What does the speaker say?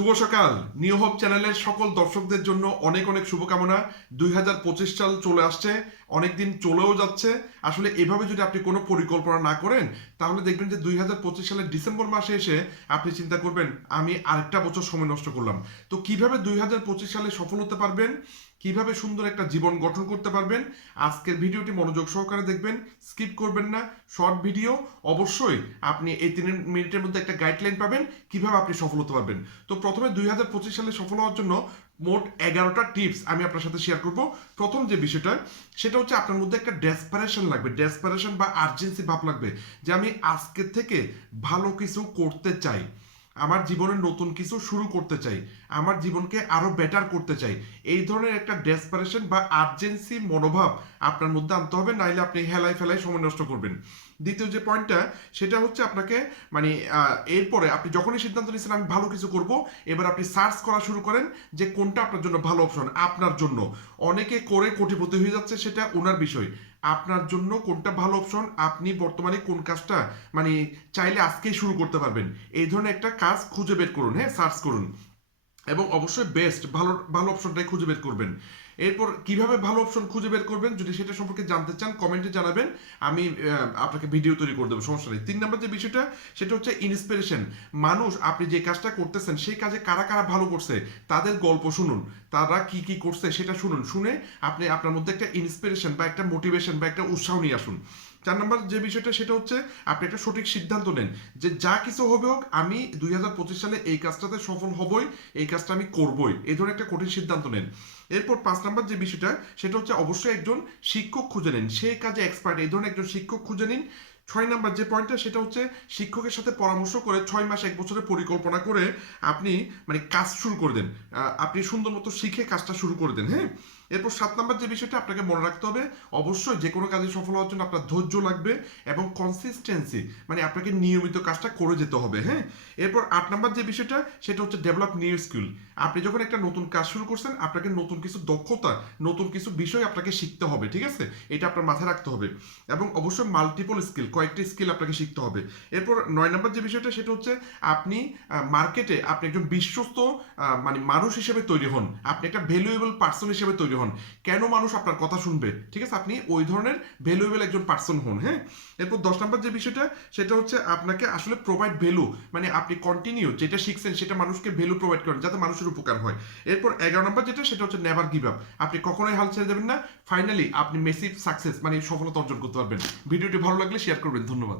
শুভ সকাল। New hope চ্যানেলের সকল দর্শকদের জন্য অনেক অনেক শুভকামনা। 2025 সাল চলে আসছে, অনেক দিন চলেও যাচ্ছে। আসলে এভাবে যদি আপনি কোনো পরিকল্পনা না করেন তাহলে দেখবেন যে 2025 সালের ডিসেম্বর মাসে এসে আপনি চিন্তা করবেন আমি আরেকটা বছর সময় নষ্ট করলাম। তো কিভাবে 2025 সালে সফল হতে পারবেন, কিভাবে সুন্দর একটা জীবন গঠন করতে পারবেন, আজকের ভিডিওটি মনোযোগ সহকারে দেখবেন, স্কিপ করবেন না। শর্ট ভিডিও, অবশ্যই আপনি এই 3 মিনিটের মধ্যে একটা গাইডলাইন পাবেন কিভাবে আপনি সফল হতে পারবেন। তো প্রথমে 2025 সালে সফল হওয়ার জন্য মোট 11টা টিপস আমি আপনার সাথে শেয়ার করব। প্রথম যে বিষয়টা সেটা হচ্ছে আপনার মধ্যে একটা ডেসপারেশন লাগবে, ডেসপারেশন বা আর্জেন্সি ভাব লাগবে যে আমি আজকে থেকে ভালো কিছু করতে চাই, আমার জীবনে নতুন কিছু শুরু করতে চাই, আমার জীবনকে আরো বেটার করতে চাই। এই ধরনের একটা ডেসপারেশন বা আর্জেন্সি মনোভাব আপনার মধ্যে আনতে হবে, নাইলে আপনি হেলায় ফেলায় সময় নষ্ট করবেন। দ্বিতীয় যে পয়েন্টটা সেটা হচ্ছে আপনাকে মানে এরপরে আপনি যখনই সিদ্ধান্ত নিচ্ছেন আমি ভালো কিছু করব, এবার আপনি সার্চ করা শুরু করেন যে কোনটা আপনার জন্য ভালো অপশন। আপনার জন্য অনেকে করে কোটিপতি হয়ে যাচ্ছে, সেটা ওনার বিষয়। আপনার জন্য কোনটা ভালো অপশন, আপনি বর্তমানে কোন কাজটা মানে চাইলে আজকেই শুরু করতে পারবেন, এই ধরনের একটা কাজ খুঁজে বের করুন। হ্যাঁ, সার্চ করুন এবং অবশ্যই বেস্ট ভালো ভালো অপশনটাই খুঁজে বের করবেন। এরপর কিভাবে ভালো অপশন খুঁজে বের করবেন যদি সেটা সম্পর্কে জানতে চান কমেন্টে জানাবেন, আমি আপনাকে ভিডিও তৈরি করে দেবো, সমস্যা নেই। 3 নম্বর যে বিষয়টা সেটা হচ্ছে ইন্সপিরেশন। মানুষ আপনি যে কাজটা করতেছেন সেই কাজে কারা কারা ভালো করছে তাদের গল্প শুনুন, তারা কি কি করছে সেটা শুনুন, শুনে আপনি আপনার মধ্যে একটা ইন্সপিরেশন বা একটা মোটিভেশন বা একটা উৎসাহ নিয়ে আসুন। 4 নম্বর যে বিষয়টা সেটা হচ্ছে আপনি একটা সঠিক সিদ্ধান্ত নেন যে যা কিছু হবে হোক আমি 2025 সালে এই কাজটাতে সফল হবই, এই কাজটা আমি করবই, এই ধরনের একটা কঠিন সিদ্ধান্ত নেন। এরপর 5 নম্বর যে বিষয়টা সেটা হচ্ছে অবশ্যই একজন শিক্ষক খুঁজে নিন, সেই কাজে এক্সপার্ট এই ধরনের একজন শিক্ষক খুঁজে নিন। 6 নম্বর যে পয়েন্টটা সেটা হচ্ছে শিক্ষকের সাথে পরামর্শ করে 6 মাস 1 বছরের পরিকল্পনা করে আপনি মানে কাজ শুরু করে দেন, আপনি সুন্দর মতো শিখে কাজটা শুরু করে দেন। হ্যাঁ, এরপর 7 নম্বর যে বিষয়টা আপনাকে মনে রাখতে হবে, অবশ্যই যে কোনো কাজে সফল হওয়ার জন্য আপনার ধৈর্য লাগবে এবং কনসিস্টেন্সি, মানে আপনাকে নিয়মিত কাজটা করে যেতে হবে। হ্যাঁ, এরপর 8 নম্বর যে বিষয়টা সেটা হচ্ছে ডেভেলপ নিউ স্কিল। আপনি যখন একটা নতুন কাজ শুরু করছেন আপনাকে নতুন কিছু দক্ষতা, নতুন কিছু বিষয় আপনাকে শিখতে হবে, ঠিক আছে, এটা আপনার মাথায় রাখতে হবে। এবং অবশ্যই মাল্টিপল স্কিল, কয়েকটি স্কিল আপনাকে শিখতে হবে। এরপর 9 নম্বর যে বিষয়টা সেটা হচ্ছে আপনি মার্কেটে আপনি একজন বিশ্বস্ত মানে মানুষ হিসেবে তৈরি হন, আপনি একটা ভ্যালুয়েবল পার্সন হিসেবে তৈরি হন। কেন মানুষ আপনার কথা শুনবে, ঠিক আছে, আপনি ওই ধরনের ভ্যালুয়েবল একজন পার্সন হন। হ্যাঁ, এরপর 10 নম্বর যে বিষয়টা সেটা হচ্ছে আপনাকে আসলে প্রোভাইড ভ্যালু, মানে আপনি কন্টিনিউ যেটা শিখছেন সেটা মানুষকে ভ্যালু প্রোভাইড করেন যাতে মানুষের উপকার হয়। এরপর 11 নম্বর যেটা সেটা হচ্ছে নেভার গিভ আপ, আপনি কখনোই হাল ছেড়ে দেবেন না। ফাইনালি আপনি মেসিভ সাকসেস মানে সফলতা অর্জন করতে পারবেন। ভিডিওটি ভালো লাগলে শেয়ার করবেন। ধন্যবাদ।